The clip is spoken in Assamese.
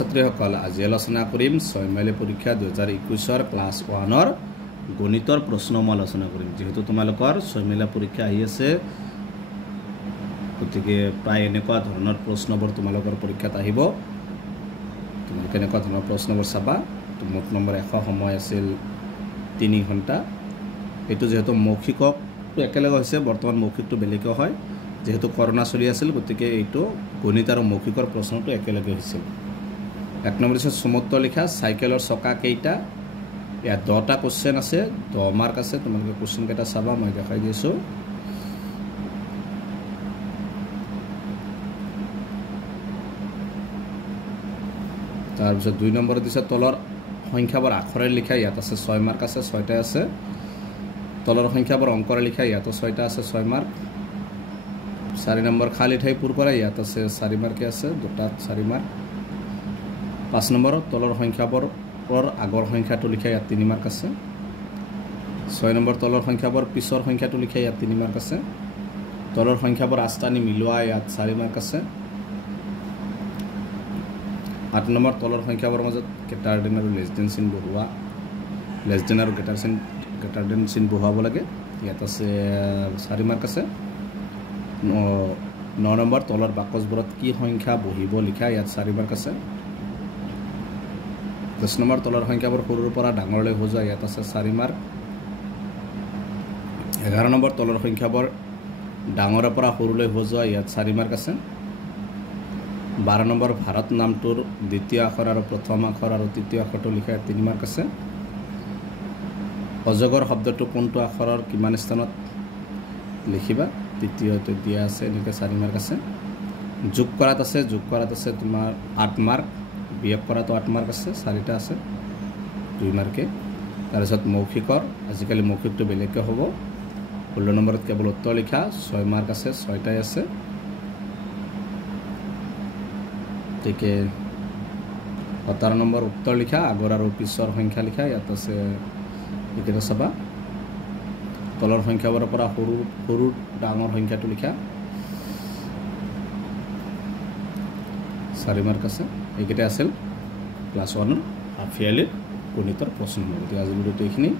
ছাত্ৰীসকল আজি আলোচনা কৰিম 6 মাইল পৰীক্ষা 2021 ক্লাছ 1 গণিতৰ প্ৰশ্ন মই আলোচনা কৰিম যেহেতু তোমালোকৰ 6 মাইল পৰীক্ষা আহি আছে গতিকে প্ৰায় এনেকুৱা ধৰণৰ প্ৰশ্নবোৰ তোমালোকৰ পৰীক্ষাত আহিব তুমি কেনেকুৱা ধৰণৰ প্ৰশ্নবোৰ চাবা মুঠ নম্বৰ 100 সময় আছিল 3 ঘণ্টা এটো যেহেতু মৌখিকক একেলগে হৈছে বৰ্তমান মৌখিকটো বেলেগ হয় যেহেতু কৰোনা চলি আছিল গতিকে এইটো গণিত আৰু মৌখিকৰ প্ৰশ্নটো একেলগে হৈছিল 1 নম্বৰ আছে সমত্ব লিখা সাইকেলৰ চকা কেইটা ইয়া 10টা কোশ্চেন আছে 10 মাৰ্ক আছে তোমালোকে কোশ্চেন কেইটা চাবা মই দেখাই দিছো তাৰ পিছত 2 নম্বৰ দিছে তলৰ সংখ্যাবোৰ আখৰে লিখা ইয়াত আছে 6 মাৰ্ক আছে 6টা আছে তলৰ সংখ্যাবোৰ অংকৰে লিখা ইয়াত 6টা আছে 6 মাৰ্ক 4 নম্বৰ খালি ঠাই পূৰ কৰা ইয়াত আছে 4 মাৰ্ক আছে দুটা 4 মাৰ্ক 5 নম্বৰ তলৰ সংখ্যাবোৰ আগৰ সংখ্যাটো লিখা ইয়াত 3 মাৰ্ক আছে 6 নম্বৰ তলৰ সংখ্যাবোৰ পিছৰ সংখ্যাটো লিখা ইয়াত 3 মাৰ্ক আছে তলৰ সংখ্যাবোৰ আস্তানি মিলোৱা ইয়াত 4 মাৰ্ক আছে 8 নম্বৰ তলৰ সংখ্যাবোৰ মাজত গ্ৰেটাৰ দেন আৰু লেছ দেন চিন বহুৱা লেছ দেন আৰু গ্ৰেটাৰ দেন চিন বহুৱাব লাগে ইয়াত আছে 4 মাৰ্ক আছে 9 নম্বৰ তলৰ বাকচবোৰত কি সংখ্যা বহিব লিখা ইয়াত 4 মাৰ্ক আছে 10 নম্বৰ তলৰ সংখ্যাবোৰ সৰুৰ পৰা ডাঙৰলৈ হোৱা ইয়াত আছে 4 মাৰ্ক 11 নম্বৰ তলৰ সংখ্যাবোৰ ডাঙৰৰ পৰা সৰুলৈ হোৱা ইয়াত 4 মাৰ্ক আছে 12 নম্বৰ ভাৰত নামটোৰ দ্বিতীয় আখৰ আৰু প্ৰথম আখৰ আৰু তৃতীয় আখৰটো লিখা 3 মাৰ্ক আছে অজগৰ শব্দটো কোনটো আখৰৰ কিমান স্থানত লিখিবা তৃতীয়টো দিয়া আছে এনেকৈ 4 মাৰ্ক আছে যোগ কৰাত আছে তোমাৰ 8 মাৰ্ক বিয়োগ কৰাটো 8 মাৰ্ক আছে 4টা আছে 2 মাৰ্কে তাৰ পিছত মৌখিকৰ আজিকালি মৌখিকটো বেলেগকৈ হ'ব 16 নম্বৰত কেৱল উত্তৰ লিখা 6 মাৰ্ক আছে 6টাই আছে ঠিক 17 নম্বৰ উত্তৰ লিখা আগৰ আৰু পিছৰ সংখ্যা লিখা ইয়াত আছে এইকেইটা চাবা তলৰ সংখ্যাবোৰৰ পৰা সৰু ডাঙৰ সংখ্যাটো লিখা 4 মাৰ্ক আছে এইকেইটা আছিল ক্লাছ 1 হাফ ইয়াৰলি গণিতৰ প্ৰশ্ন গতিকে আজি ভিডিঅ'টো এইখিনি